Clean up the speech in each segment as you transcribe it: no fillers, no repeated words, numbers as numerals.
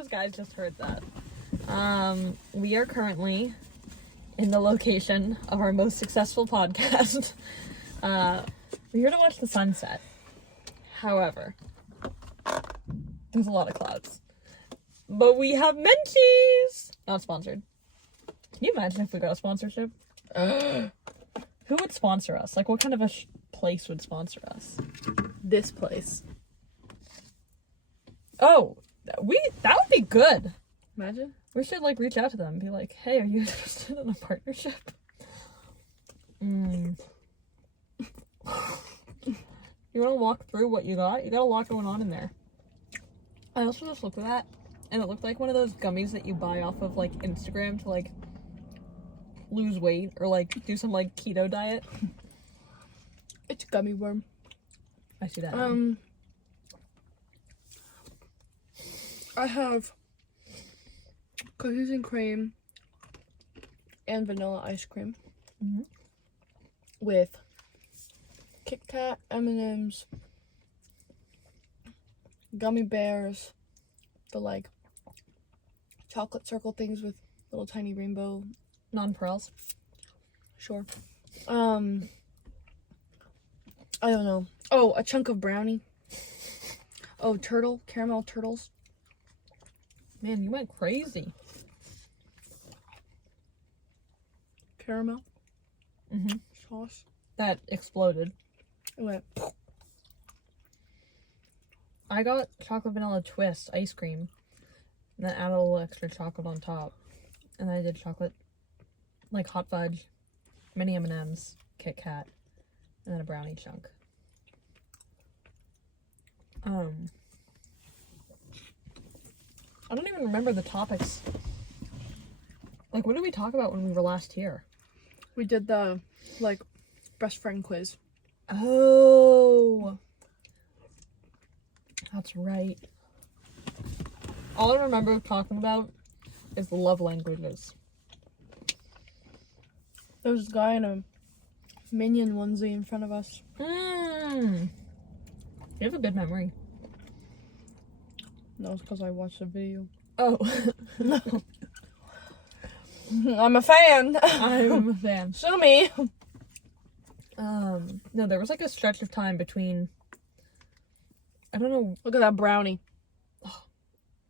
those guys just heard that. We are currently in the location of our most successful podcast. We're here to watch the sunset. However, there's a lot of clouds. But we have Menchie's! Not sponsored. Can you imagine if we got a sponsorship? Who would sponsor us? Like, what kind of a place would sponsor us? This place. Oh, that would be good. Imagine. We should, like, reach out to them and be like, hey, are you interested in a partnership? You want to walk through what you got? You got a lot going on in there. I also just looked at that, and it looked like one of those gummies that you buy off of, like, Instagram to, like, lose weight or, like, do some, like, keto diet. It's gummy worm. I see that. I have cookies and cream and vanilla ice cream with Kit Kat, M&M's, gummy bears, the like chocolate circle things with little tiny rainbow Non-pearls. Sure. I don't know. Oh, a chunk of brownie. Oh, caramel turtles. Man, you went crazy. Caramel. Sauce. That exploded. It went. I got chocolate vanilla twist ice cream, and then added a little extra chocolate on top. And then I did chocolate, like hot fudge, mini M&Ms, Kit Kat, and then a brownie chunk. I don't even remember the topics. Like, what did we talk about when we were last here? We did the, like, best friend quiz. Oh! That's right. All I remember talking about is the love languages. There was this guy in a Minion onesie in front of us. You have a good memory. No, it's because I watched the video. Oh. I'm a fan. I'm a fan. Sue me. No, there was like a stretch of time between, I don't know. Look at that brownie.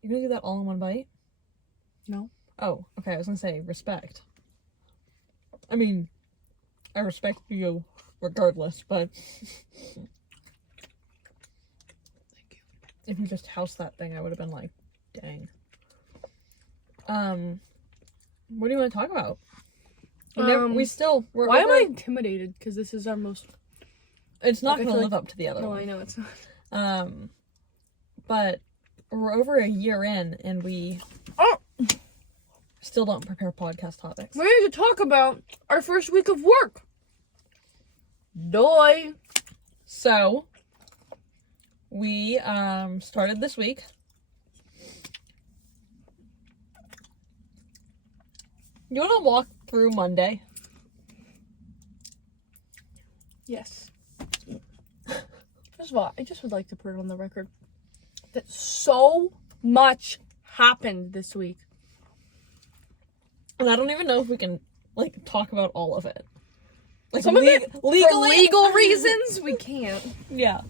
You're gonna do that all in one bite? No. Oh, okay, I was gonna say, respect. I mean, I respect you regardless, but Thank you. if you just housed that thing, I would have been like, dang. What do you want to talk about? We're Why am I intimidated? Because this is our most... It's not Like, gonna I feel live up to the other No, one. I know it's not. But we're over a year in, and we still don't prepare podcast topics. We're here to talk about our first week of work. Doy. So, we started this week. You want to walk through Monday? Yes. First of all, I just would like to put it on the record that so much happened this week. And I don't even know if we can, like, talk about all of it. Like, Some of it, for legally, legal reasons, we can't. yeah.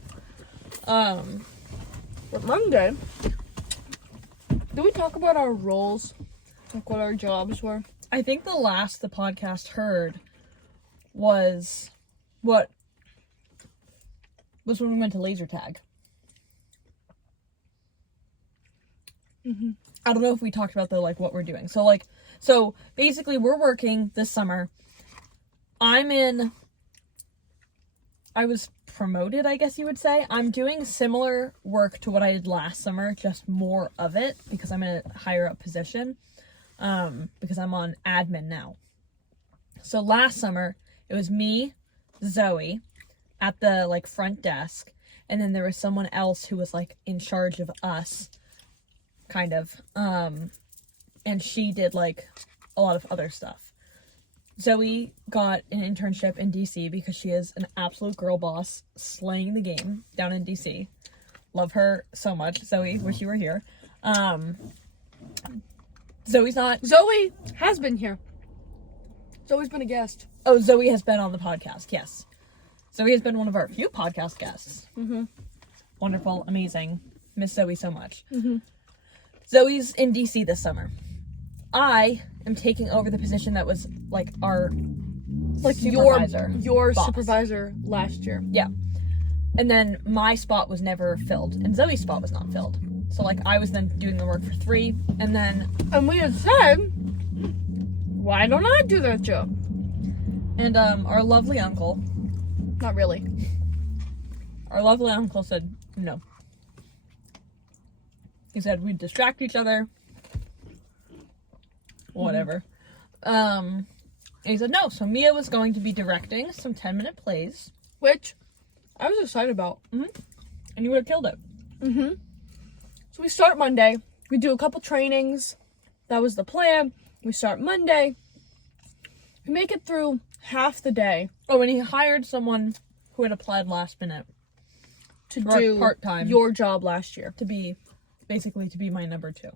But Monday, did we talk about our roles? Like what our jobs were? I think the last the podcast heard was when we went to laser tag. I don't know if we talked about what we're doing. So basically we're working this summer. I was promoted, I guess you would say. I'm doing similar work to what I did last summer, just more of it because I'm in a higher up position. Because I'm on admin now. So last summer, it was me, Zoe, at the front desk, and then there was someone else who was in charge of us, kind of. And she did a lot of other stuff. Zoe got an internship in DC because she is an absolute girl boss, slaying the game down in DC. Love her so much, Zoe. Wish you were here. Zoe's not. Zoe has been here. Zoe's been a guest. Oh, Zoe has been on the podcast. Yes, Zoe has been one of our few podcast guests. Mm-hmm. Wonderful, amazing. Miss Zoe so much. Mm-hmm. Zoe's in DC this summer. I am taking over the position that was like our supervisor. Your boss. supervisor last year. Yeah. And then my spot was never filled, and Zoe's spot was not filled. So like I was then doing the work for 3, and then we had said, why don't I do that job? and our lovely uncle Not really. said no. He said we'd distract each other. Whatever. And he said no. So Mia was going to be directing some 10-minute plays. Which I was excited about. And you would have killed it. Mm-hmm. So we start Monday. We do a couple trainings. That was the plan. We start Monday. We make it through half the day Oh, and he hired someone who had applied last minute to Work do part-time. your job last year. to be my number 2.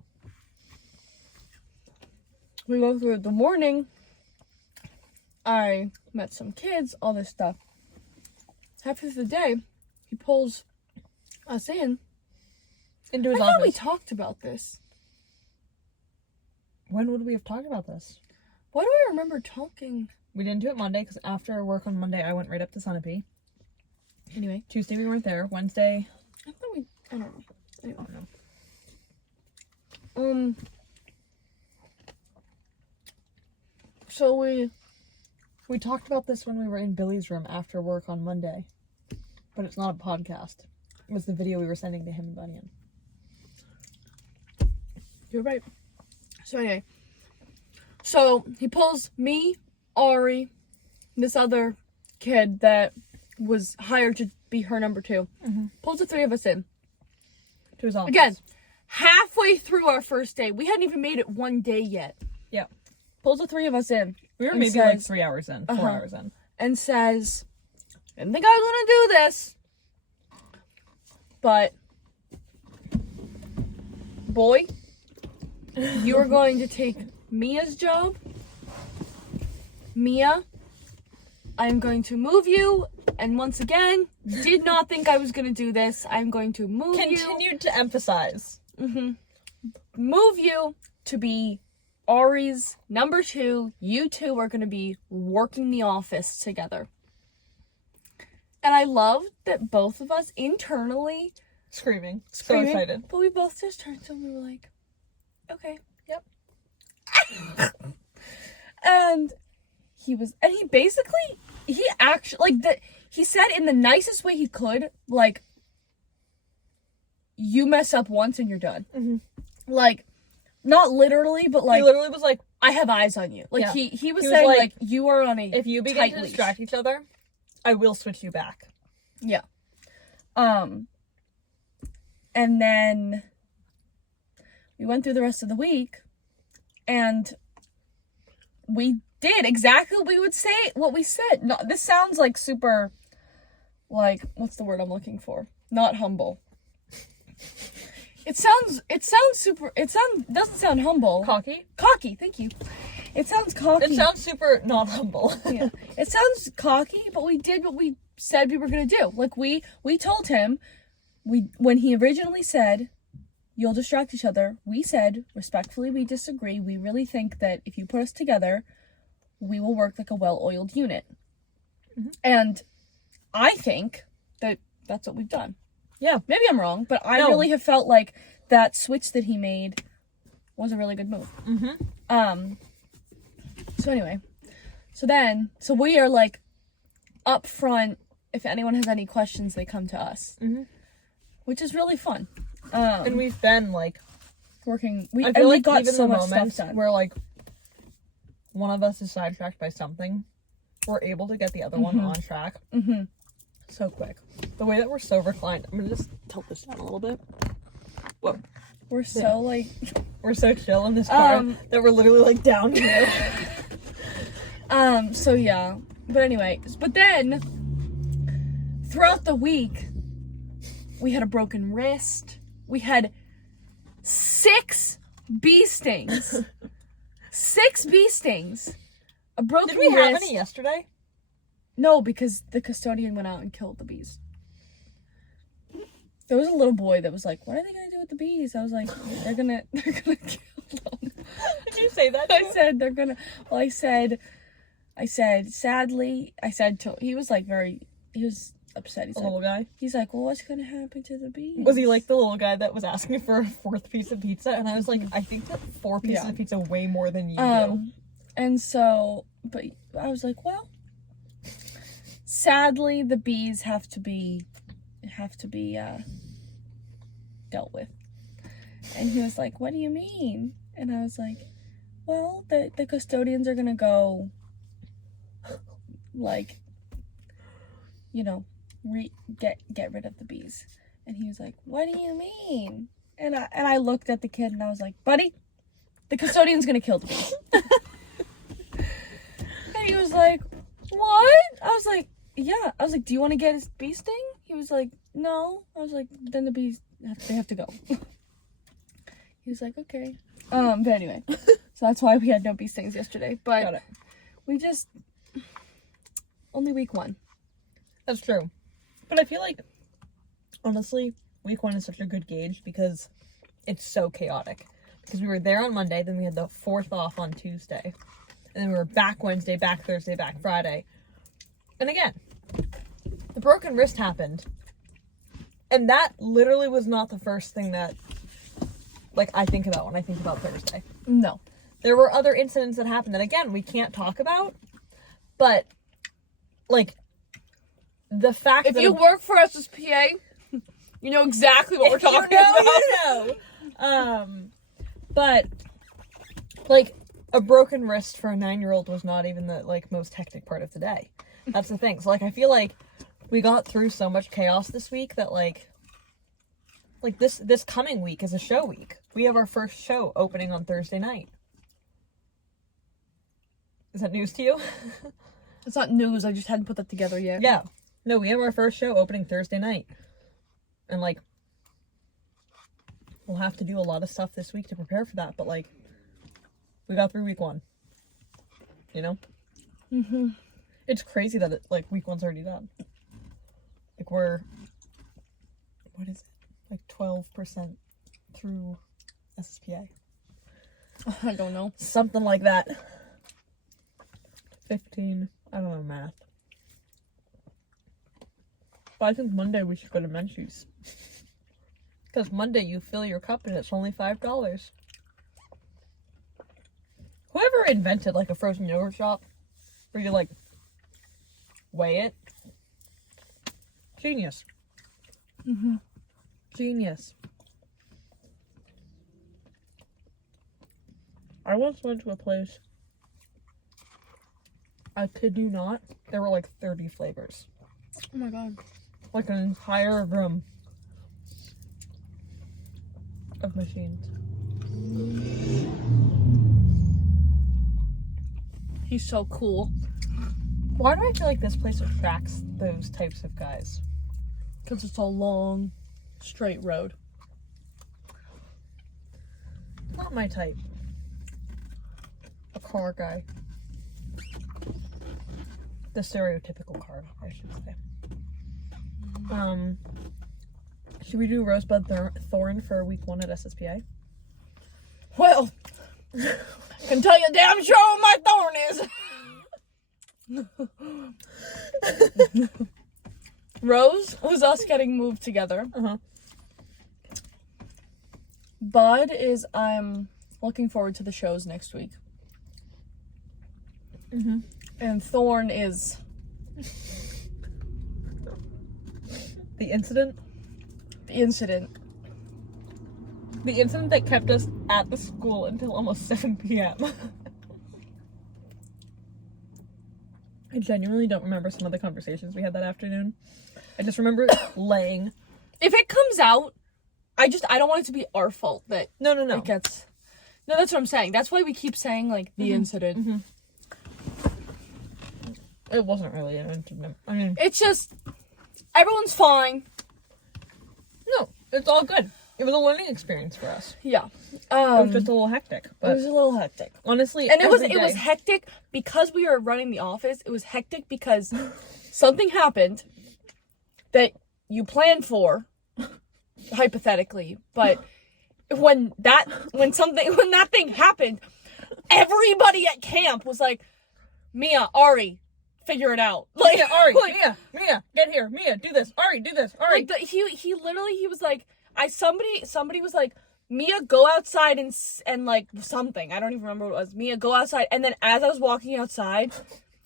We go through the morning. I met some kids, all this stuff. Halfway through the day, he pulls us in. Into his I thought we office. talked about this. When would we have talked about this? Why do I remember talking? We didn't do it Monday because after work on Monday, I went right up to Sunapee. Anyway, Tuesday, we weren't there. Wednesday, I don't know. Anyway. I don't know. So We talked about this when we were in Billy's room after work on Monday. But it's not a podcast. It was the video we were sending to him and Bunyan. You're right. So anyway. So he pulls me, Ari, this other kid that was hired to be her number 2. Mm-hmm. Pulls the 3 of us in. To his office. Again, halfway through our first day. We hadn't even made it one day yet. Yeah. Pulls the 3 of us in. We were and maybe like says- 3 hours in. 4 Uh-huh. hours in. And says, I didn't think I was going to do this. But, boy, you are going to take Mia's job. Mia, I'm going to move you. And once again, did not think I was going to do this. I'm going to move you. Continued to emphasize. Move you to be Ari's number 2. You two are going to be working the office together. And I love that both of us internally Screaming. screaming, So excited. but we both just turned to him and we were like, okay, yep. And he said in the nicest way he could, like, you mess up once and you're done. Mhm. Like, not literally, but like, He literally was like, I have eyes on you. Like, Yeah. he was He was saying, like, like, you are on a if you begin tight to leash. distract each other, I will switch you back. Yeah. And then we went through the rest of the week, and we did exactly what we said. No, this sounds like super, like, what's the word I'm looking for? Not humble. It doesn't sound humble. Cocky? Cocky, thank you. It sounds cocky. It sounds super not humble. Yeah. It sounds cocky, but we did what we said we were gonna do. Like, we told him, when he originally said, you'll distract each other, we said, respectfully, we disagree. We really think that if you put us together, we will work like a well-oiled unit. Mm-hmm. And I think that that's what we've done. Yeah. Maybe I'm wrong, but I No. really have felt like that switch that he made was a really good move. Mm-hmm. So anyway, so we are like up front. If anyone has any questions, they come to us, which is really fun. And we've been like, Working, I and feel we like got even so the much stuff moments done. where like one of us is sidetracked by something, we're able to get the other one on track so quick. The way that we're so reclined, I'm gonna just tilt this down a little bit. Whoa. We're so like, We're so chill in this car that we're literally like down here. so yeah. But anyway, but then throughout the week, we had a broken wrist. We had 6 bee stings. 6 bee stings. A broken Did we have wrist. any yesterday? No, because the custodian went out and killed the bees. There was a little boy that was like, "What are they gonna do with the bees?" I was like, "They're gonna kill them." Did you say that? I said they're gonna. Well, I said, sadly, he was like he was upset. The little guy. He's like, "Well, what's gonna happen to the bees?" Was he like the little guy that was asking for a 4th piece of pizza? And I was like, I think that 4 pieces of pizza way more than you do. And so, but I was like, well, sadly, the bees have to be dealt with. And he was like, "What do you mean?" And I was like, well, the custodians are gonna go, like, get rid of the bees. And he was like, "What do you mean?" And I looked at the kid and I was like, "Buddy, the custodian's gonna kill the bees." And he was like, "What?" I was like, "Yeah." I was like, "Do you want to get his bee sting?" He was like, "No." I was like, "Then the bees, they have to go." He was like, "Okay." But anyway, so that's why we had no bee stings yesterday. But Got it. we just only week 1. That's true. But I feel like, honestly, week 1 is such a good gauge because it's so chaotic. Because we were there on Monday, then we had the 4th off on Tuesday. And then we were back Wednesday, back Thursday, back Friday. And again, the broken wrist happened. And that literally was not the first thing that, like, I think about when I think about Thursday. No. There were other incidents that happened that, again, we can't talk about. But, like, the fact If that... you work for SSPA, you know exactly what we're talking about. You know. But, like, a broken wrist for a 9-year-old was not even the, like, most hectic part of the day. That's the thing. So, like, I feel like we got through so much chaos this week that, like this coming week is a show week. We have our first show opening on Thursday night. Is that news to you? It's not news, I just hadn't put that together yet. Yeah. No, we have our first show opening Thursday night. And, like, we'll have to do a lot of stuff this week to prepare for that, but, like, we got through week 1. You know? Mm-hmm. It's crazy that, like, week 1's already done. Like, we're... What is it? Like, 12% through SSPA. I don't know. Something like that. 15. I don't know math. But I think Monday we should go to Menchie's. Because Monday you fill your cup and it's only $5. Whoever invented, like, a frozen yogurt shop where you, like, weigh it. Genius. Mm-hmm. Genius. I once went to a place, I kid you not, there were like 30 flavors. Oh my god. Like an entire room of machines. He's so cool. Why do I feel like this place attracts those types of guys? Because it's a long, straight road. Not my type. A car guy. The stereotypical car, I should say. Should we do Rosebud Thorn for week 1 at SSPA? Well, can tell you damn sure what my thorn is. Rose was us getting moved together. Uh-huh. Bud is, I'm looking forward to the shows next week. Mm-hmm. And Thorn is... The incident? the incident. The incident that kept us at the school until almost 7 p.m. I genuinely don't remember some of the conversations we had that afternoon. I just remember laying. If it comes out, I don't want it to be our fault that No. it gets... No, that's what I'm saying. That's why we keep saying, like, the incident. Mm-hmm. It wasn't really an incident. I mean... It's just... everyone's fine. No, it's all good. It was a learning experience for us. Yeah. It was just a little hectic. It But was a little hectic. honestly, And it was every day- hectic because we were running the office. It was hectic because something happened that you planned for, hypothetically, but when that thing happened, everybody at camp was like, Mia, Ari, figure it out. Like, Mia, Ari, like, Mia, get here. Mia, do this. Ari, do this. Ari. like he literally, he was like, somebody was like, Mia, go outside and like something. I don't even remember what it was. Mia, go outside. And then as I was walking outside,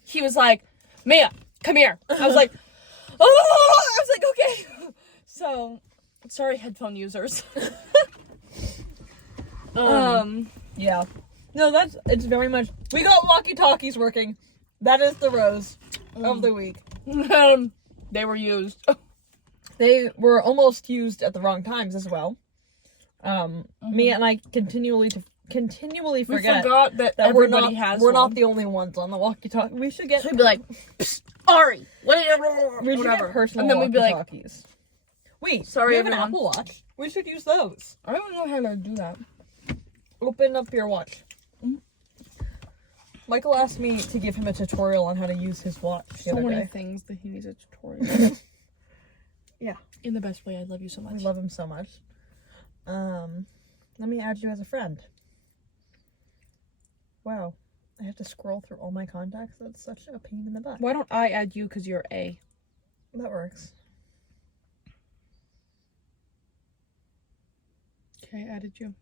he was like, Mia, come here. I was like, oh, I was like, okay. So, sorry, headphone users. Yeah. No, it's very much, we got walkie-talkies working. That is the rose of the week. They were used. They were almost used at the wrong times as well. Me and I continually We forget forgot that we're everybody not, has we're one. not the only ones on the walkie-talkie. We should get, So we'd be like, Psst, Ari, whatever. we should get personal And then we'd be like, walkie-talkies. Wait, sorry, we have everyone. an Apple Watch. We should use those. I don't know how to do that. Open up your watch. Michael asked me to give him a tutorial on how to use his watch the So other many day. things that he needs a tutorial. Yeah. In the best way, I love you so much. We love him so much. Let me add you as a friend. Wow. I have to scroll through all my contacts. That's such a pain in the butt. Why don't I add you because you're A? That works. Okay, I added you.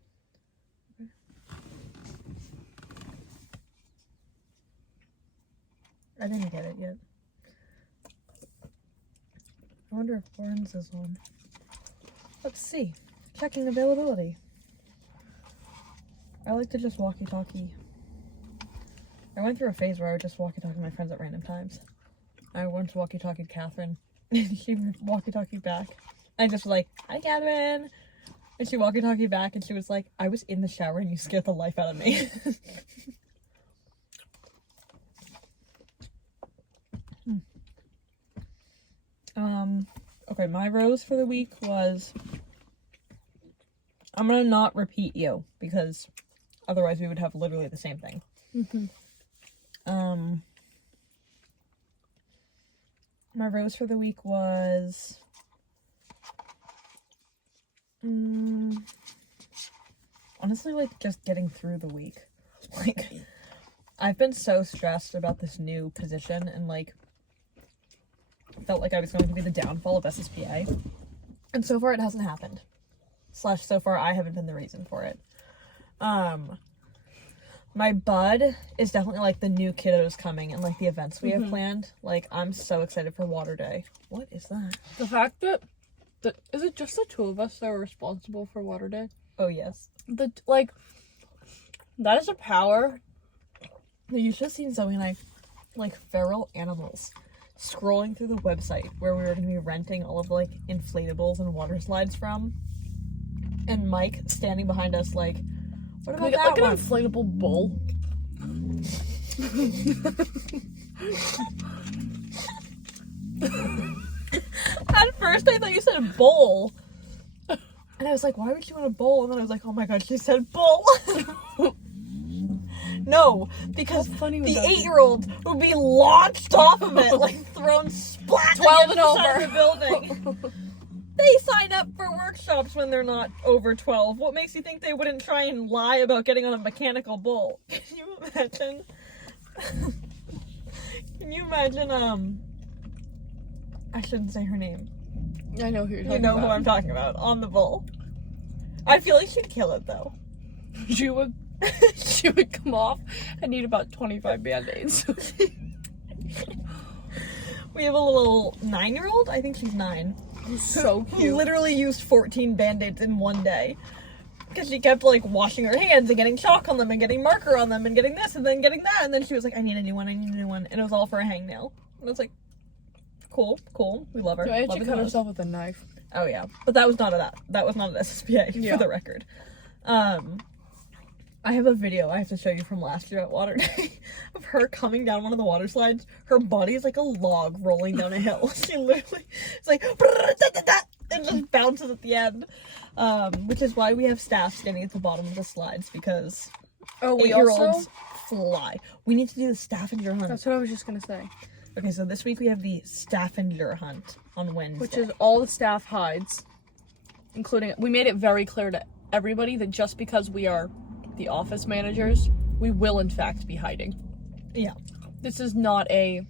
I didn't get it yet. I wonder if Burns is on. Let's see. Checking availability. I like to just walkie-talkie. I went through a phase where I would just walkie-talkie my friends at random times. I once walkie-talkied Catherine, and she walkie-talkied back. I just was like, hi, Catherine! And she walkie-talkied back, and she was like, I was in the shower and you scared the life out of me. Okay, my rose for the week was, I'm gonna not repeat you, because otherwise we would have literally the same thing. My rose for the week was, honestly, like, just getting through the week. Like, I've been so stressed about this new position, and, like, felt like I was going to be the downfall of SSPA. And so far it hasn't happened. / so far I haven't been the reason for it. My bud is definitely like the new kiddos coming and like the events we have planned. Like, I'm so excited for Water Day. What is that? The fact that is it just the two of us that are responsible for Water Day? Oh yes. That is a power. You should have seen Zoe and I, like, feral animals, scrolling through the website where we were going to be renting all of the, like, inflatables and water slides from. And Mike standing behind us like, what about that Like one? an inflatable bull. At first I thought you said bowl. And I was like, why would she want a bowl? And then I was like, oh my god, she said bull. No, because How funny would the that be? 8-year-old would be launched off of it, like thrown splat 12 against and the side over. of the building. They sign up for workshops when they're not over 12. What makes you think they wouldn't try and lie about getting on a mechanical bull? Can you imagine? Can you imagine, I shouldn't say her name. I know who you're talking You know about. who I'm talking about, on the bull. I feel like she'd kill it, though. She would come off and need about 25 band-aids. We have a little 9-year-old, I think she's 9. So Who cute. literally used 14 band-aids in one day. Because she kept, like, washing her hands and getting chalk on them and getting marker on them and getting this and then getting that. And then she was like, I need a new one. And it was all for a hangnail. And I was like, cool. We love her. So I Love actually her cut the most. herself with a knife. Oh, yeah. But that was not that was not an SSPA, Yeah. for the record. I have a video I have to show you from last year at Water Day of her coming down one of the water slides. Her body is like a log rolling down a hill. She literally, it's like, and just bounces at the end. Which is why we have staff standing at the bottom of the slides, because Oh, we 8-year-olds also... fly. We need to do the Staffinger hunt. That's what I was just gonna say. Okay, so this week we have the Staffinger hunt on Wednesday. Which is all the staff hides, including... We made it very clear to everybody that just because we are the office managers, we will in fact be hiding. Yeah. This is not a...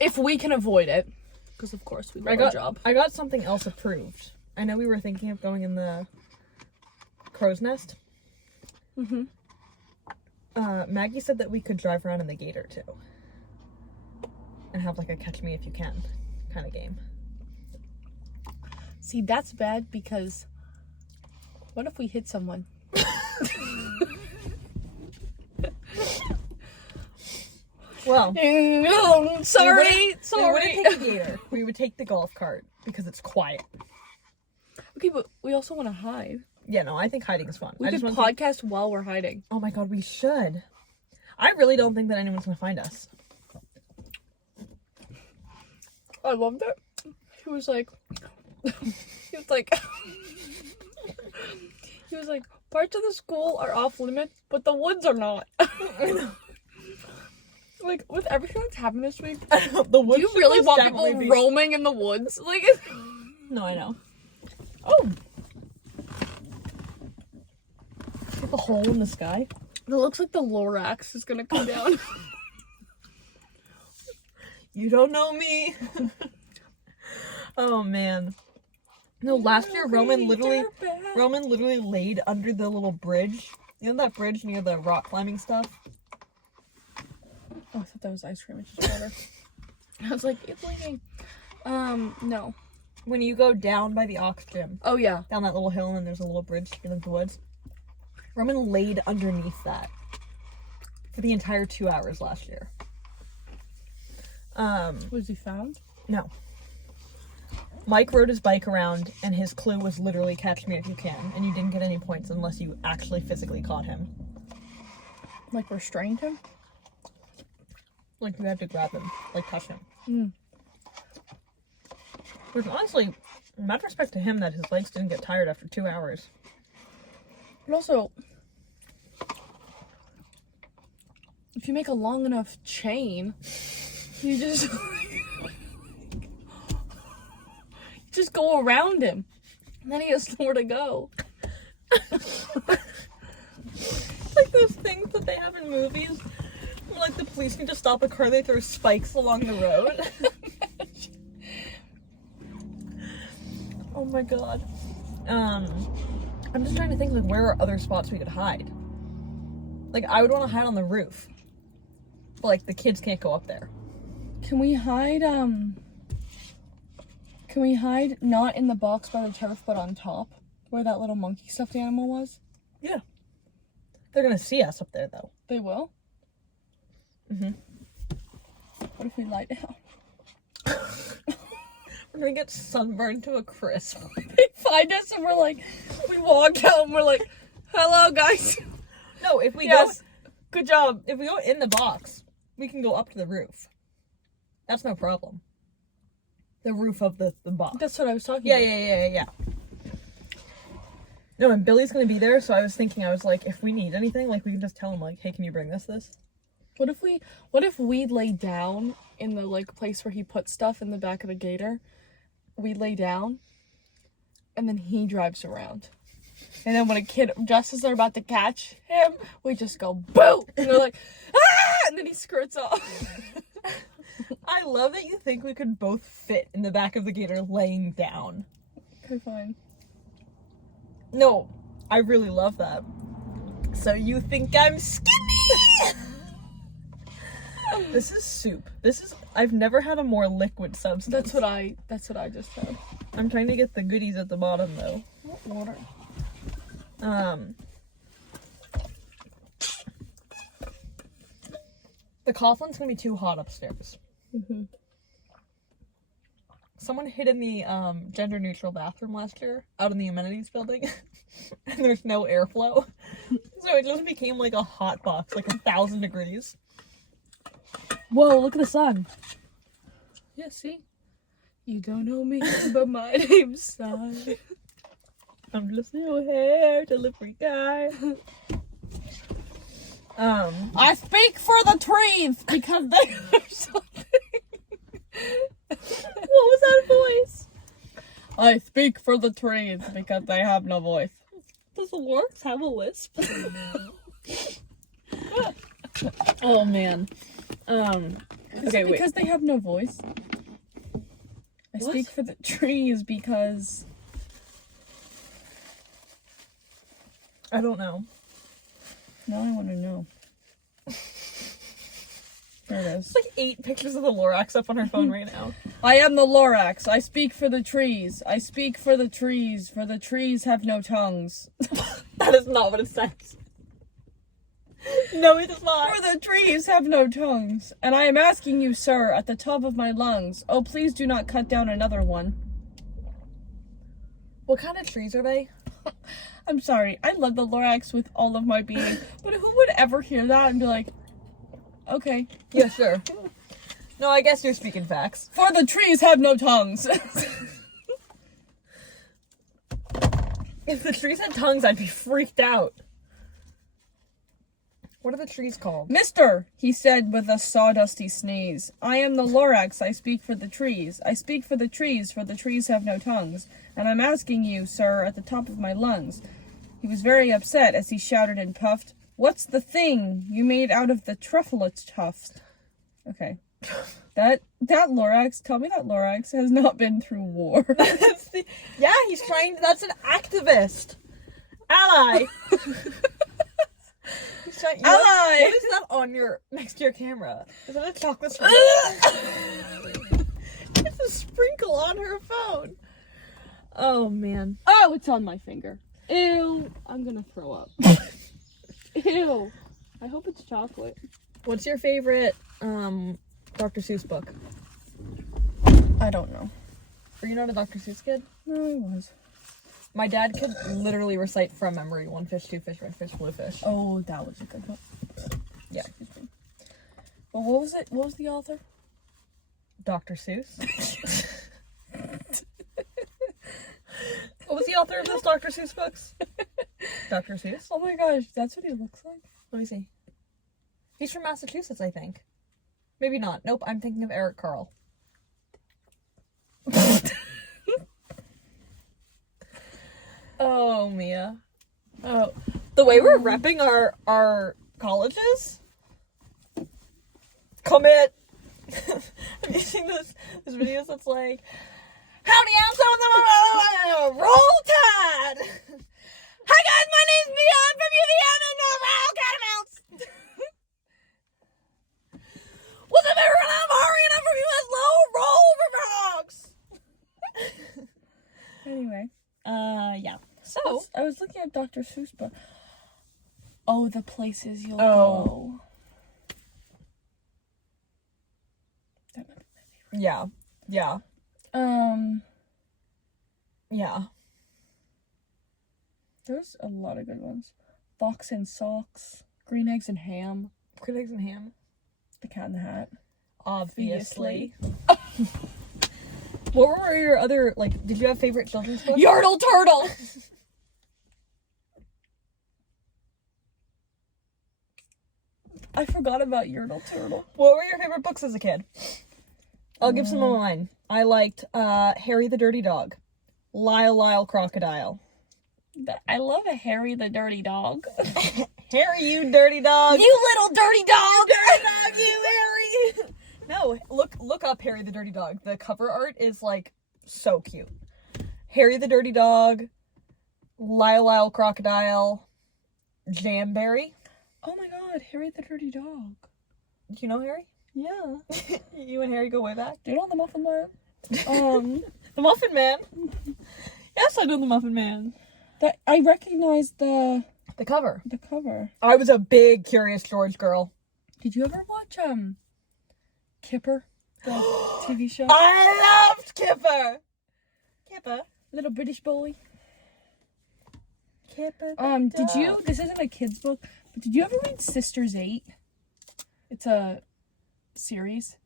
If we can avoid it, because of course we love our job. I got something else approved. I know we were thinking of going in the crow's nest. Mm-hmm. Maggie said that we could drive around in the gator too. And have like a catch me if you can kind of game. See, that's bad because what if we hit someone? Well, sorry. We wouldn't take the gator. We would take the golf cart because it's quiet. Okay, but we also want to hide. Yeah, no, I think hiding is fun. We could podcast while we're hiding. Oh my god, we should. I really don't think that anyone's gonna find us. I loved it. He was like, parts of the school are off limits, but the woods are not. Like, with everything that's happened this week, The woods do you really should want definitely people be- roaming in the woods? Like, No, I know. Oh! There's a hole in the sky. it looks like the Lorax is gonna come down. You don't know me. Oh man. No, last year Roman literally laid under the little bridge. You know that bridge near the rock climbing stuff? Oh, I thought that was ice cream. It's just water. I was like, it's leaking. No. When you go down by the Ox Gym, Oh, yeah. down that little hill, and then there's a little bridge in the woods. Roman laid underneath that for the entire 2 hours last year. Was he found? No. Mike rode his bike around, and his clue was literally catch me if you can, and you didn't get any points unless you actually physically caught him. Like, restrained him? Like, you had to grab him, like, touch him. Mm. Which, honestly, mad respect to him that his legs didn't get tired after 2 hours. But also, if you make a long enough chain, you just... just go around him. And then he has nowhere to go. Like those things that they have in movies where, like, the police need to stop a car, they throw spikes along the road. Oh my god. I'm just trying to think, like, where are other spots we could hide? Like, I would want to hide on the roof. But, like, the kids can't go up there. Can we hide not in the box by the turf, but on top? Where that little monkey stuffed animal was? Yeah. They're gonna see us up there, though. They will? Mm-hmm. What if we lie down? We're gonna get sunburned to a crisp. They find us and we're like, we walk out and we're like, hello guys. No, if we Yes. go... Good job. If we go in the box, we can go up to the roof. That's no problem. The roof of the box. That's what I was talking Yeah, about. yeah. No, and Billy's gonna be there, so I was thinking, I was like, if we need anything, like, we can just tell him, like, hey, can you bring this? What if we lay down in the, like, place where he put stuff in the back of the gator? We lay down, and then he drives around. And then when a kid, just as they're about to catch him, we just go, boo! And they're like, ah! And then he skirts off. I love that you think we could both fit in the back of the gator laying down. Okay, fine. No, I really love that. So you think I'm skinny? This is soup. I've never had a more liquid substance. That's what I just said. I'm trying to get the goodies at the bottom, though. What water? The Coughlin's gonna be too hot upstairs. Mm-hmm. Someone hid in the gender neutral bathroom last year out in the amenities building, and there's no airflow, so it just became like a hot box, like 1,000 degrees. Whoa, look at the sun. Yeah, see? You don't know me, but my name's Sai. I'm just new hair delivery guy. I speak for the trees because they have something. What was that voice? I speak for the trees because they have no voice. Does the Lorax have a lisp? Oh man. Okay, wait. Because they have no voice. I What? speak for the trees because I don't know. now I want to know. There it is. There's like 8 pictures of the Lorax up on her phone right now. I am the Lorax. I speak for the trees. I speak for the trees, for the trees have no tongues. That is not what it says. No, it does not. For the trees have no tongues. And I am asking you, sir, at the top of my lungs. Oh, please do not cut down another one. What kind of trees are they? I'm sorry. I love the Lorax with all of my being. But who would ever hear that and be like, okay. Yeah, sure. No, I guess you're speaking facts. For the trees have no tongues. If the trees had tongues, I'd be freaked out. What are the trees called? Mister, he said with a sawdusty sneeze, I am the Lorax. I speak for the trees. I speak for the trees have no tongues. And I'm asking you, sir, at the top of my lungs. He was very upset as he shouted and puffed, what's the thing you made out of the trufflet tuft? Okay. That Lorax, tell me that Lorax has not been through war. Yeah, he's trying. That's an activist. Ally. He's trying, Ally. What is that on your next to your camera? Is that a chocolate sprinkle? It's a sprinkle on her phone. Oh man. Oh, it's on my finger. Ew. I'm gonna throw up. Ew. I hope it's chocolate. What's your favorite Dr. Seuss book? I don't know. Were you not a Dr. Seuss kid? No, I was. My dad could literally recite from memory 1 fish, 2 fish, red fish, blue fish. Oh, that was a good one. Yeah. Excuse me. But what was it? What was the author? Dr. Seuss. What was the author of those Dr. Seuss books? Dr. Seuss? Oh my gosh, that's what he looks like. Let me see. He's from Massachusetts, I think. Maybe not. Nope, I'm thinking of Eric Carle. Oh, Mia. Oh, the way we're repping our colleges? Commit! Have you seen those videos that's like, howdy, I'm so roll tide! Hi guys, my name's Mia, I'm from UVM and Roll Catamounts! What's up everyone, I'm Ari and I'm from US Low Roll Frogs! Anyway. Yeah. So, I was looking at Dr. Seuss, but oh, the places you'll Oh. go. That might be my favorite. yeah. Yeah. Yeah. There's a lot of good ones. Fox and Socks, Green Eggs and Ham, Green Eggs and Ham. The Cat in the Hat. Obviously. What were your other, like, did you have favorite children's books? Yardle Turtle! I forgot about Yardle Turtle. What were your favorite books as a kid? I'll give some of mine. I liked Harry the Dirty Dog, Lyle Crocodile. I love a Harry the Dirty Dog. Harry, you dirty dog! You little dirty dog! dirty dog, you Harry! No, look up Harry the Dirty Dog. The cover art is like so cute. Harry the Dirty Dog, Lyle Crocodile, Jamberry. Oh my god, Harry the Dirty Dog. Do you know Harry? Yeah. You and Harry go way back. Do you know the Muffin Man? The Muffin Man. Yes, I know the Muffin Man. That I recognize the cover. cover. I was a big Curious George girl. Did you ever watch Kipper, the TV show? I loved Kipper. Kipper. Little British boy. Kipper. Did you? This isn't a kid's book, but did you ever read Sisters 8? It's a series.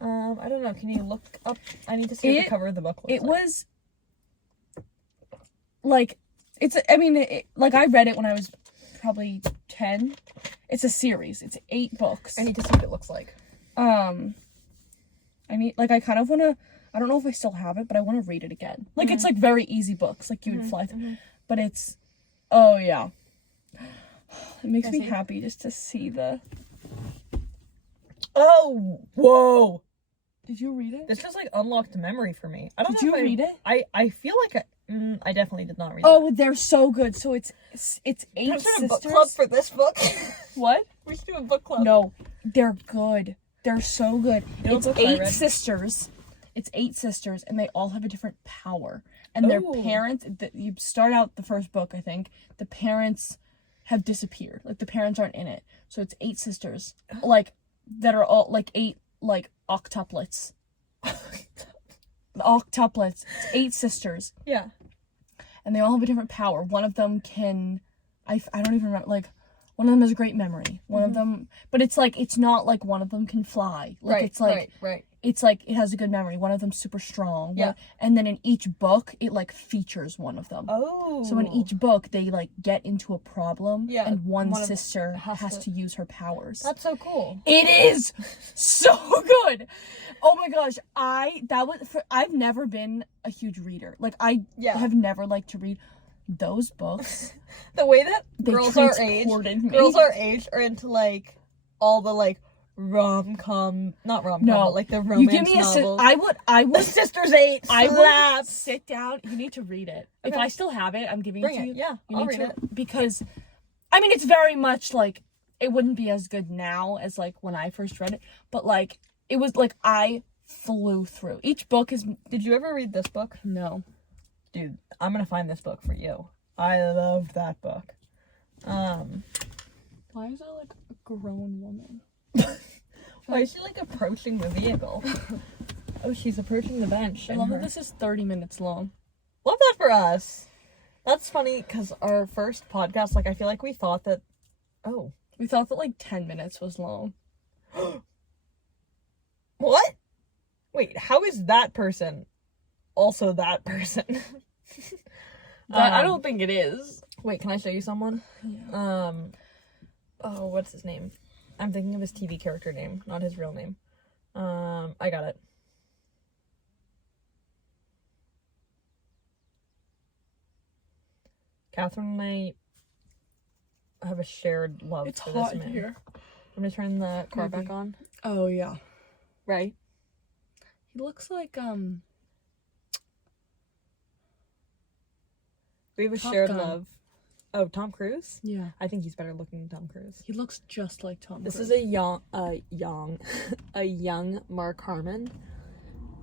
I don't know. Can you look up? I need to see what the cover of the book looks It like. was like, like, I read it when I was probably 10. It's a series. It's 8 books. I need to see what it looks like. I kind of want to, I don't know if I still have it, but I want to read it again. Like, it's, like, very easy books. Like, you would fly through. But it's, oh, yeah. It makes me happy just to see the... Oh, whoa. Did you read it? This just, like, unlocked a memory for me. I don't Did know you if read it? I feel like I definitely did not read it. Oh, they're so good. So it's 8 We should sisters. do a book club for this book. What? We should do a book club. No, they're good. They're so good. You know It's what books I 8 read? sisters. It's 8 sisters, and they all have a different power. And their Ooh. parents, you start out the first book, I think, the parents have disappeared. Like, the parents aren't in it. So it's 8 sisters, like, that are all, like, 8, like, octuplets. Octuplets. It's 8 sisters. Yeah. And they all have a different power. One of them can, I don't even remember, like, one of them has a great memory. One of them, but it's like, it's not like one of them can fly. Like, it's like, right. it's like, it has a good memory. One of them's super strong. Yeah. And then in each book, it, like, features one of them. Oh. So in each book, they, like, get into a problem. Yeah, And one one of sister has has to- to use her powers. That's so cool. It is so good. Oh my gosh, I've never been a huge reader. Like, I Yeah. have never liked to read those books. The way that They girls our age are into, like, all the, like, rom-com, not rom-com, No, but, like, the romance you give me novels. I would, Sisters 8 I would slaps. sit down. You need to read it. If Okay. I still have it, I'm giving Bring it to it, you. yeah, You I'll need read to, because, I mean, it's very much like, it wouldn't be as good now as, like, when I first read it, but, like, it was like I flew through. Each book is Did you ever read this book? no. Dude, I'm gonna find this book for you. I loved that book. Why is there like a grown woman? Why is she, like, approaching the vehicle? Oh, she's approaching the bench. I love that this is 30 minutes long. Love that for us. That's funny, because our first podcast, like, I feel like we thought that... Oh. We thought that like 10 minutes was long. What? Wait, how is that person also that person? I don't think it is. Wait, can I show you someone? Yeah. Oh, what's his name? I'm thinking of his TV character name, not his real name. I got it. Catherine and I have a shared love It's for hot this in man. here. I'm gonna turn the car Maybe. back on. Oh yeah. Right. He looks like We have a Top shared Gun. love. Oh, Tom Cruise? yeah. I think he's better looking than Tom Cruise. He looks just like Tom This Cruise. is a young Mark Harmon,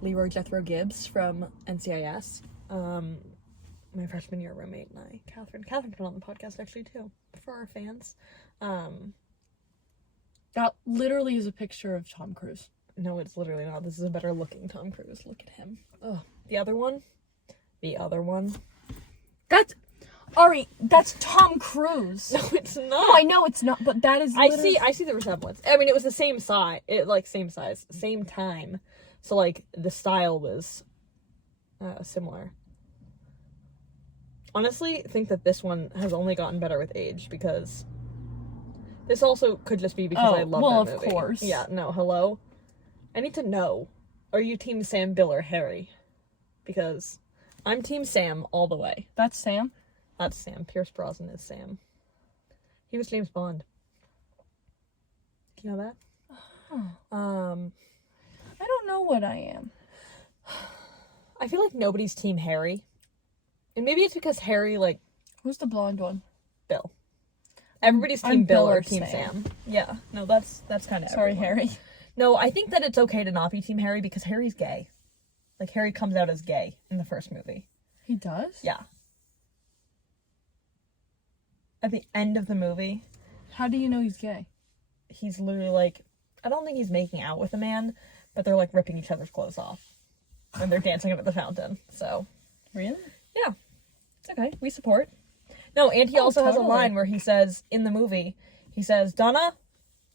Leroy Jethro Gibbs from NCIS. My freshman year roommate and I, Catherine put on the podcast actually too for our fans. That literally is a picture of Tom Cruise. No, it's literally not. This is a better looking Tom Cruise. Look at him. Oh, the other one. That's Ari, that's Tom Cruise. No, it's not. No, I know it's not, but that is I literally... see the resemblance. I mean, it was the same size. Same size, same time. So, like, the style was similar. Honestly, I think that this one has only gotten better with age, because this also could just be because I love well, that of movie. course. Yeah, no, hello? I need to know. Are you Team Sam, Bill, or Harry? Because I'm Team Sam all the way. That's Sam? That's Sam. Pierce Brosnan is Sam. He was James Bond. Do you know that? I don't know what I am. I feel like nobody's Team Harry. And maybe it's because Harry, like, Who's the blonde one? Bill. Everybody's Team I'm Bill Bill or or Team Sam. Sam. Yeah. No, that's kind of Sorry, Harry. No, I think that it's okay to not be Team Harry because Harry's gay. Like, Harry comes out as gay in the first movie. He does? Yeah. At the end of the movie, How do you know he's gay? he's literally like, I don't think he's making out with a man, but they're like ripping each other's clothes off. And they're dancing up at the fountain. So, Really? yeah. It's okay. We support. No, and he also has a totally. line where he says, in the movie, he says, Donna,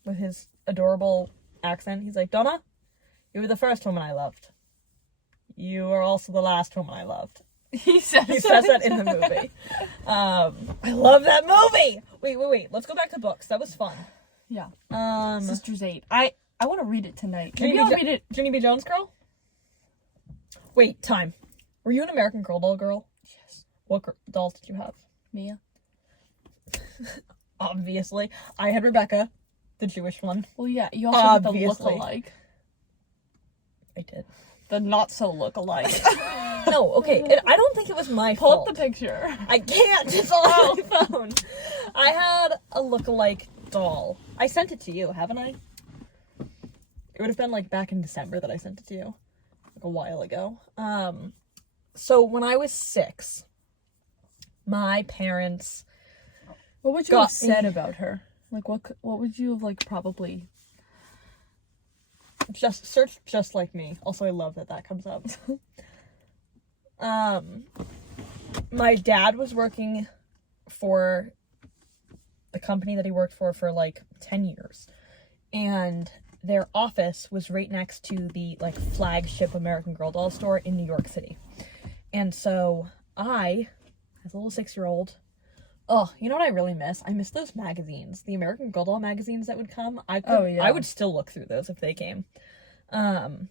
with his adorable accent, he's like, Donna, you were the first woman I loved. You are also the last woman I loved. He says that in the movie. I love that movie. Wait. Let's go back to books. That was fun. Yeah. Sisters Sisters 8. I want to read it tonight. Maybe I'll read it. Ginny B. Jones girl? Wait, time. Were you an American Girl doll girl? Yes. What dolls did you have? Mia. Obviously. I had Rebecca, the Jewish one. Well, yeah, you also had the Obviously. look-alike. I did. The not-so-look-alike. No, okay. I don't think it was my Pull fault. up the picture. I can't. It's on my phone. I had a look-alike doll. I sent it to you, haven't I? It would have been like back in December that I sent it to you. Like a while ago. So when I was 6, my parents... What would you have said about her? Like, what would you have, like, probably... Just search just like me. Also, I love that comes up. My dad was working for the company that he worked for like 10 years. And their office was right next to the like flagship American Girl doll store in New York City. And so I, as a little 6-year-old, you know what I really miss? I miss those magazines. The American Girl doll magazines that would come. I would still look through those if they came. And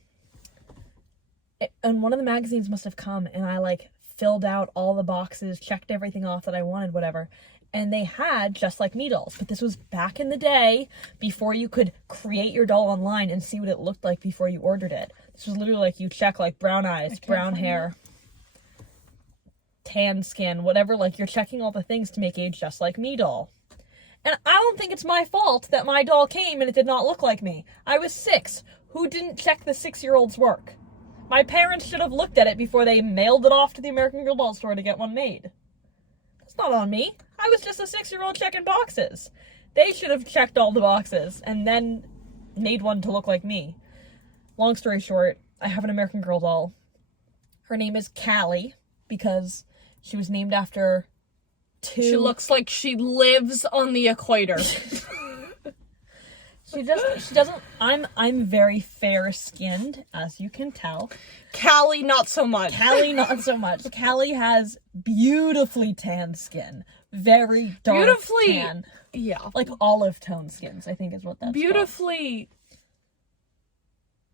one of the magazines must have come, and I like filled out all the boxes, checked everything off that I wanted, whatever. And they had Just Like Me dolls, but this was back in the day before you could create your doll online and see what it looked like before you ordered it. This was literally like you check like brown eyes, brown hair, tan skin, whatever, like you're checking all the things to make a Just Like Me doll. And I don't think it's my fault that my doll came and it did not look like me. I was 6. Who didn't check the 6-year-old's work? My parents should have looked at it before they mailed it off to the American Girl doll store to get one made. It's not on me. I was just a 6-year-old checking boxes. They should have checked all the boxes and then made one to look like me. Long story short, I have an American Girl doll. Her name is Callie because she was named after 2... She looks like she lives on the equator. She doesn't... I'm very fair-skinned, as you can tell. Callie, not so much. Callie, not so much. Callie has beautifully tan skin. Very dark tan. Yeah. Like olive tone skins, I think is what that's beautifully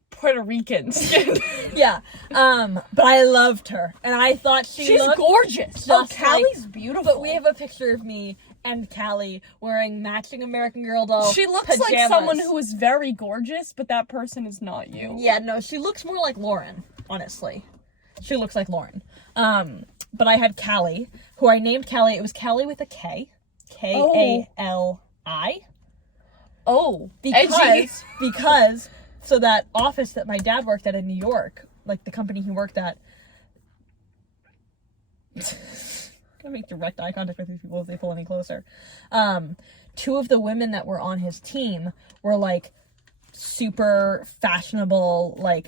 Puerto Rican skin. Yeah. But I loved her. And I thought she's gorgeous. Oh, Callie's beautiful. But we have a picture of me and Callie wearing matching American Girl doll She looks pajamas. like someone who is very gorgeous, but that person is not you. Yeah, no, she looks more like Lauren, honestly. She looks like Lauren. But I had Callie, who I named Callie. It was Callie with a K. K-A-L-I. Oh, edgy. Because, so that office that my dad worked at in New York, like the company he worked at, gonna make direct eye contact with these people if they pull any closer. 2 of the women that were on his team were like super fashionable, like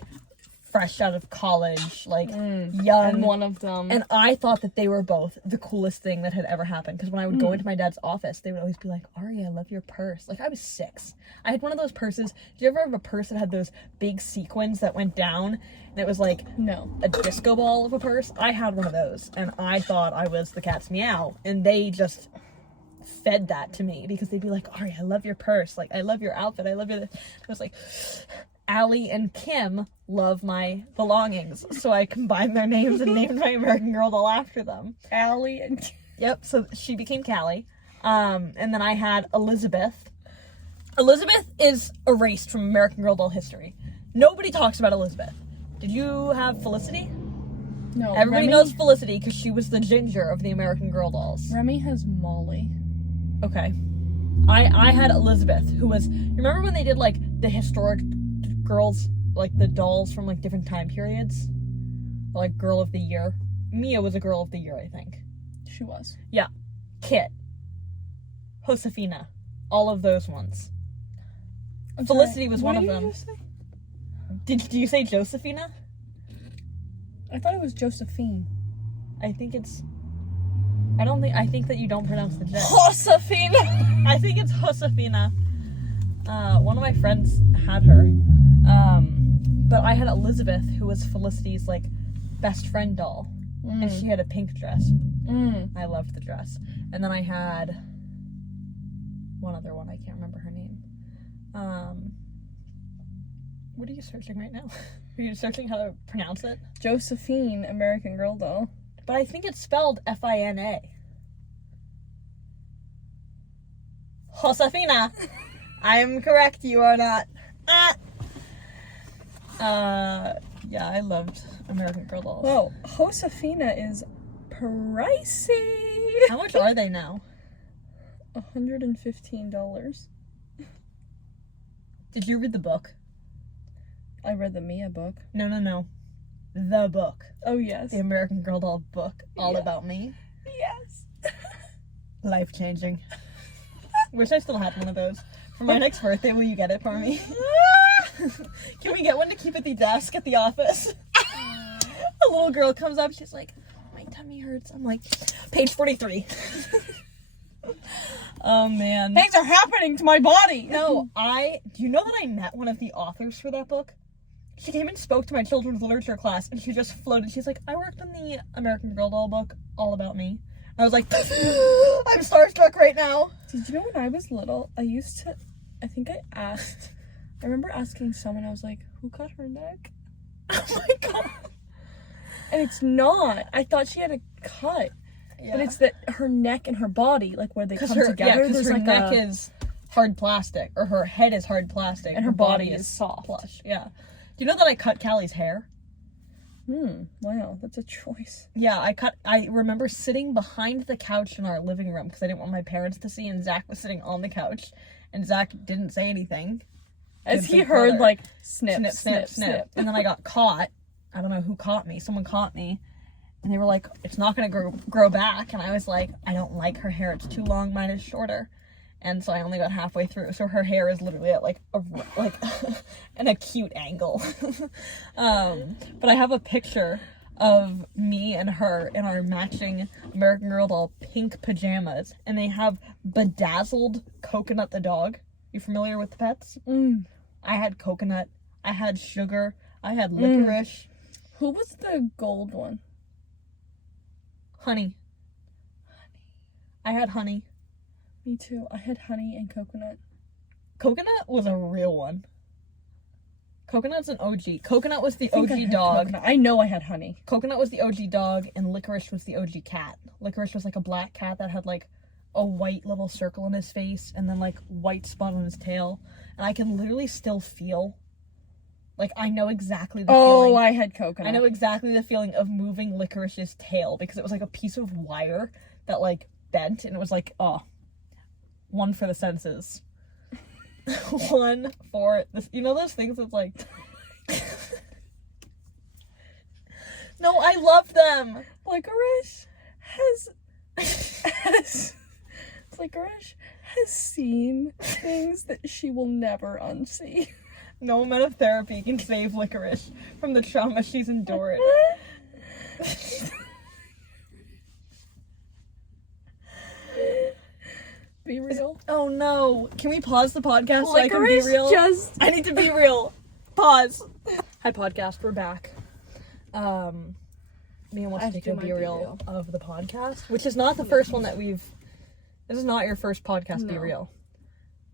fresh out of college, like young. And one of them. And I thought that they were both the coolest thing that had ever happened. Because when I would go into my dad's office, they would always be like, Ari, I love your purse. Like, I was 6. I had one of those purses. Did you ever have a purse that had those big sequins that went down? And it was like a disco ball of a purse? I had one of those. And I thought I was the cat's meow. And they just fed that to me. Because they'd be like, Ari, I love your purse. Like, I love your outfit. I love your... I was like... Allie and Kim love my belongings, so I combined their names and named my American Girl doll after them. Allie and Kim. Yep, so she became Callie. And then I had Elizabeth. Elizabeth is erased from American Girl doll history. Nobody talks about Elizabeth. Did you have Felicity? No. Everybody knows Felicity because she was the ginger of the American Girl dolls. Remy has Molly. Okay. I had Elizabeth, who was... You remember when they did, like, the historic... girls, like the dolls from like different time periods, like Girl of the Year. Mia was a Girl of the Year, I think. She was. Yeah. Kit, Josefina, all of those ones. Felicity was one of them. Did you say Josephina? I thought it was Josephine. I think that you don't pronounce the J. Josefina. I think it's Josefina. One of my friends had her. But I had Elizabeth, who was Felicity's, like, best friend doll. and she had a pink dress. Mm. I loved the dress. And then I had one other one. I can't remember her name. What are you searching right now? Are you searching how to pronounce it? Josephine, American Girl doll. But I think it's spelled Fina. Josefina. I am correct. You are not. Yeah, I loved American Girl dolls. Whoa, Josefina is pricey. How much are they now? $115. Did you read the book? I read the Mia book. No. The book. Oh, yes. The American Girl doll book. All Yeah. about me. Yes. Life changing. Wish I still had one of those. For my next birthday, will you get it for me? Can we get one to keep at the desk at the office? A little girl comes up, she's like, my tummy hurts. I'm like, page 43. Oh man. Things are happening to my body. No, do you know that I met one of the authors for that book? She came and spoke to my children's literature class, and she just floated. She's like, I worked on the American Girl doll book, All About Me. I was like, I'm starstruck right now. Did you know when I was little, I remember asking someone, I was like, who cut her neck? Oh my god. And it's not. I thought she had a cut. Yeah. But it's that her neck and her body, like where they come together, because there's her like neck is hard plastic, or her head is hard plastic, and her body is soft. plush. Yeah. Do you know that I cut Callie's hair? Wow, that's a choice. Yeah, I remember sitting behind the couch in our living room because I didn't want my parents to see, and Zach was sitting on the couch, and Zach didn't say anything. As Good he big heard, brother. like, Snip, snip, snip. And then I got caught. I don't know who caught me. Someone caught me. And they were like, it's not going to grow back. And I was like, I don't like her hair. It's too long. Mine is shorter. And so I only got halfway through. So her hair is literally at like an acute angle. But I have a picture of me and her in our matching American Girl doll pink pajamas. And they have bedazzled Coconut the dog. You familiar with the pets? I had Coconut. I had Sugar. I had Licorice. Who was the gold one? Honey. I had Honey. Me too. I had Honey and Coconut. Coconut was a real one. Coconut's an OG. Coconut was the I think I OG had dog. Coconut. I know I had Honey. Coconut was the OG dog, and Licorice was the OG cat. Licorice was like a black cat that had like a white little circle in his face and then like white spot on his tail. And I can literally still feel, like, I know exactly the feeling. I had Coconut. I know exactly the feeling of moving Licorice's tail because it was like a piece of wire that like bent, and it was like, oh, one for the senses. One for this. You know those things that's like. No, I love them. Licorice has Licorice has seen things that she will never unsee. No amount of therapy can save Licorice from the trauma she's endured. Be real. Oh no. Can we pause the podcast so I can be Licorice real? just I need to be real. Pause. Hi podcast, we're back. Mia wants I to take do a my be be real real. of the podcast, which is not the first one that we've. This is not your first podcast be No. real.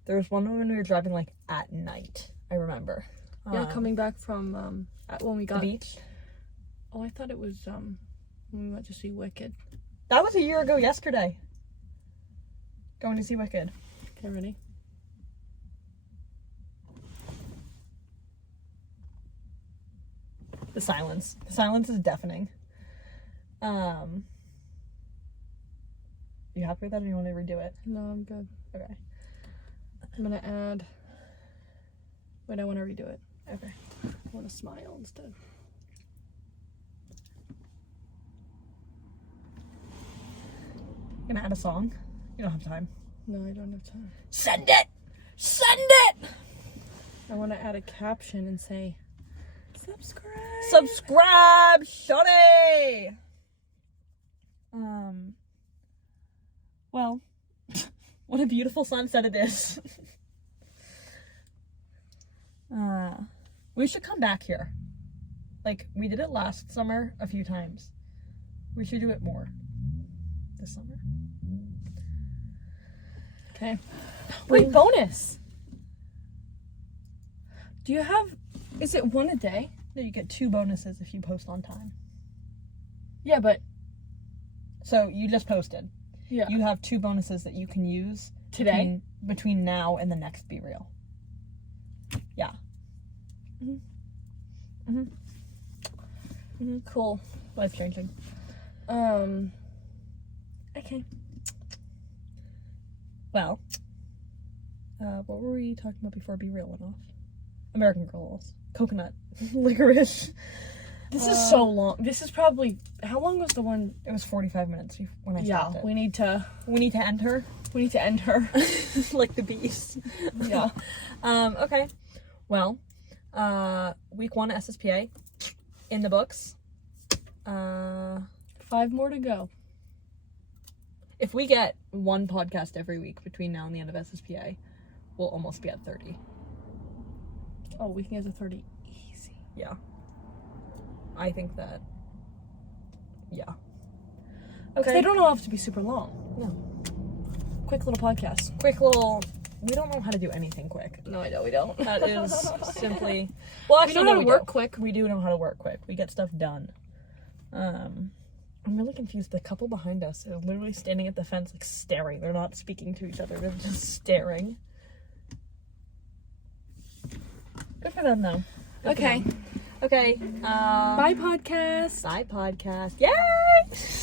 There was one when we were driving like at night. I remember. Yeah, coming back from when we the got beach. Oh, I thought it was when we went to see Wicked. That was a year ago yesterday. Going to see Wicked. Okay, ready? The silence. The silence is deafening. You happy with that, or you want to redo it? No, I'm good. Okay. I'm gonna add. Wait, I want to redo it. Okay. I want to smile instead. Gonna add a song. You don't have time. No, I don't have time. Send it. Send it. I want to add a caption and say, subscribe. Subscribe, shawty. Well, what a beautiful sunset it is. We should come back here. Like, we did it last summer a few times. We should do it more this summer. Okay. Wait, bonus. Do you have? Is it one a day? No, you get 2 bonuses if you post on time. Yeah, but So you just posted. yeah. You have 2 bonuses that you can use Today? between now and the next Be Real. Yeah. Cool. Life changing. Okay. Well, what were we talking about before Be Real went off? American Girls. Coconut. Licorice. This is so long. This is probably, how long was the one? It was 45 minutes when I stopped it. We need to end her. We need to end her. Like the beast. Yeah. Okay. Well, week 1 SSPA in the books. 5 more to go. If we get 1 podcast every week between now and the end of SSPA, we'll almost be at 30. Oh, we can get to 30 easy. Yeah. I think that. Yeah. Okay. They don't all have to be super long. No. Quick little podcast. Quick little. We don't know how to do anything quick. No, I know we don't. That is simply. Well, We actually, know no, how to we work do. quick. We do know how to work quick. We get stuff done. I'm really confused. The couple behind us are literally standing at the fence, like staring. They're not speaking to each other. They're just staring. Good for them, though. Good for Okay. them. Okay. Bye, podcast. Bye, podcast. Yay!